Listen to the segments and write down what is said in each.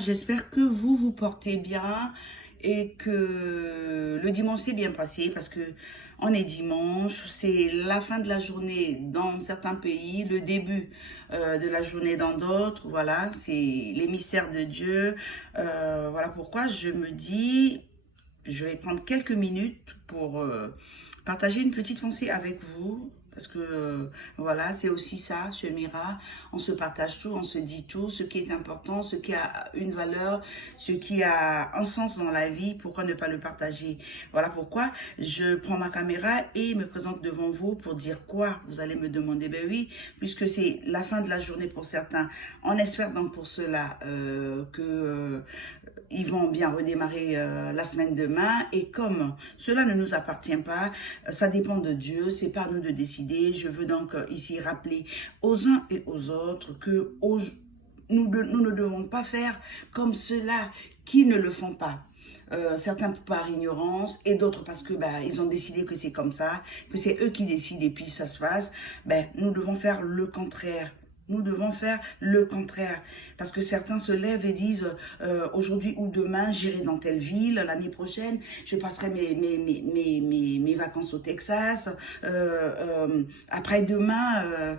j'espère que vous vous portez bien et que le dimanche s'est bien passé parce que on est dimanche, c'est la fin de la journée dans certains pays, le début de la journée dans d'autres. Voilà, c'est les mystères de Dieu. Voilà pourquoi je me dis, je vais prendre quelques minutes pour partager une petite pensée avec vous. Parce que voilà, c'est aussi ça, chez Mira, on se partage tout, on se dit tout, ce qui est important, ce qui a une valeur, ce qui a un sens dans la vie, pourquoi ne pas le partager? Voilà pourquoi je prends ma caméra et me présente devant vous pour dire quoi? Vous allez me demander, ben oui, puisque c'est la fin de la journée pour certains, on espère donc pour cela que ils vont bien redémarrer la semaine demain, et comme cela ne nous appartient pas, ça dépend de Dieu, c'est pas à nous de décider. Je veux donc ici rappeler aux uns et aux autres que nous ne devons pas faire comme ceux-là qui ne le font pas. Certains par ignorance et d'autres parce que ils ont décidé que c'est comme ça, que c'est eux qui décident et puis ça se passe. Nous devons faire le contraire. Nous devons faire le contraire. Parce que certains se lèvent et disent aujourd'hui ou demain, j'irai dans telle ville, l'année prochaine, je passerai mes vacances au Texas. Après-demain,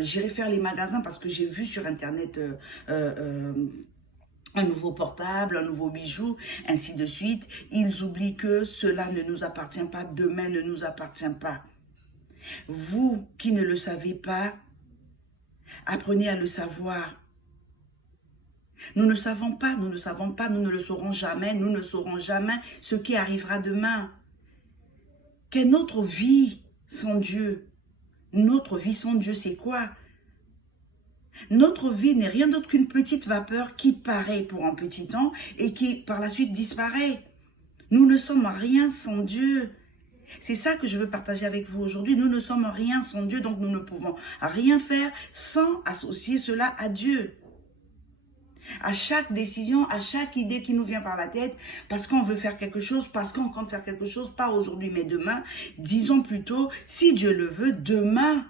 j'irai faire les magasins parce que j'ai vu sur Internet un nouveau portable, un nouveau bijou, ainsi de suite. Ils oublient que cela ne nous appartient pas, demain ne nous appartient pas. Vous qui ne le savez pas, apprenez à le savoir. Nous ne savons pas, nous ne savons pas, nous ne le saurons jamais, nous ne saurons jamais ce qui arrivera demain. Qu'est notre vie sans Dieu? Notre vie sans Dieu, c'est quoi? Notre vie n'est rien d'autre qu'une petite vapeur qui paraît pour un petit temps et qui par la suite disparaît. Nous ne sommes rien sans Dieu. C'est ça que je veux partager avec vous aujourd'hui. Nous ne sommes rien sans Dieu, donc nous ne pouvons rien faire sans associer cela à Dieu. À chaque décision, à chaque idée qui nous vient par la tête, parce qu'on veut faire quelque chose, parce qu'on compte faire quelque chose, pas aujourd'hui mais demain, disons plutôt, si Dieu le veut, demain,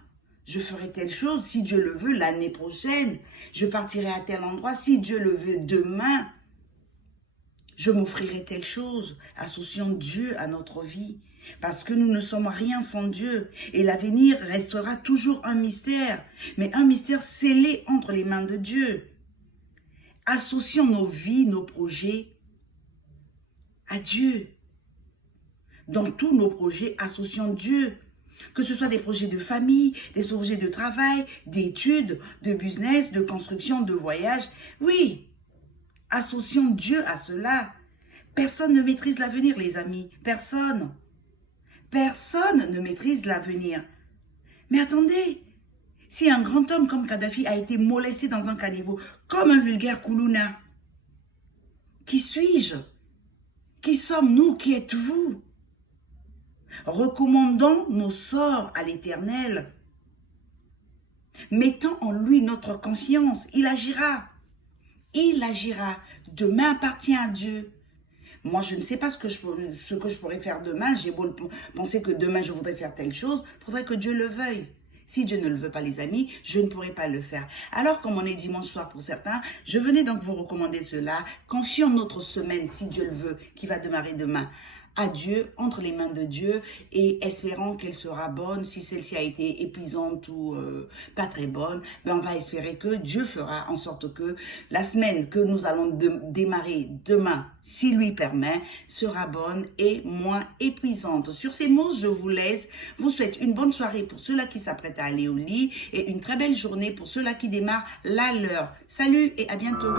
je ferai telle chose, si Dieu le veut, l'année prochaine, je partirai à tel endroit, si Dieu le veut, demain, je m'offrirai telle chose, associant Dieu à notre vie. Parce que nous ne sommes rien sans Dieu. Et l'avenir restera toujours un mystère. Mais un mystère scellé entre les mains de Dieu. Associons nos vies, nos projets à Dieu. Dans tous nos projets, associons Dieu. Que ce soit des projets de famille, des projets de travail, d'études, de business, de construction, de voyage. Oui, associons Dieu à cela. Personne ne maîtrise l'avenir, les amis. Personne. Personne ne maîtrise l'avenir. Mais attendez, si un grand homme comme Kadhafi a été molesté dans un caniveau, comme un vulgaire Koulouna, qui suis-je? Qui sommes-nous? Qui êtes-vous? Recommandons nos sorts à l'Éternel. Mettons en lui notre confiance. Il agira. Il agira. Demain appartient à Dieu. Moi, je ne sais pas ce que je pourrais faire demain. J'ai beau penser que demain, je voudrais faire telle chose. Il faudrait que Dieu le veuille. Si Dieu ne le veut pas, les amis, je ne pourrai pas le faire. Alors, comme on est dimanche soir pour certains, je venais donc vous recommander cela. Confions notre semaine, si Dieu le veut, qui va démarrer demain, à Dieu, entre les mains de Dieu, et espérant qu'elle sera bonne. Si celle-ci a été épuisante ou pas très bonne, on va espérer que Dieu fera en sorte que la semaine que nous allons démarrer demain, s'il lui permet, sera bonne et moins épuisante. Sur ces mots, je vous laisse. Vous souhaite une bonne soirée pour ceux-là qui s'apprêtent à aller au lit et une très belle journée pour ceux-là qui démarrent la leur. Salut et à bientôt.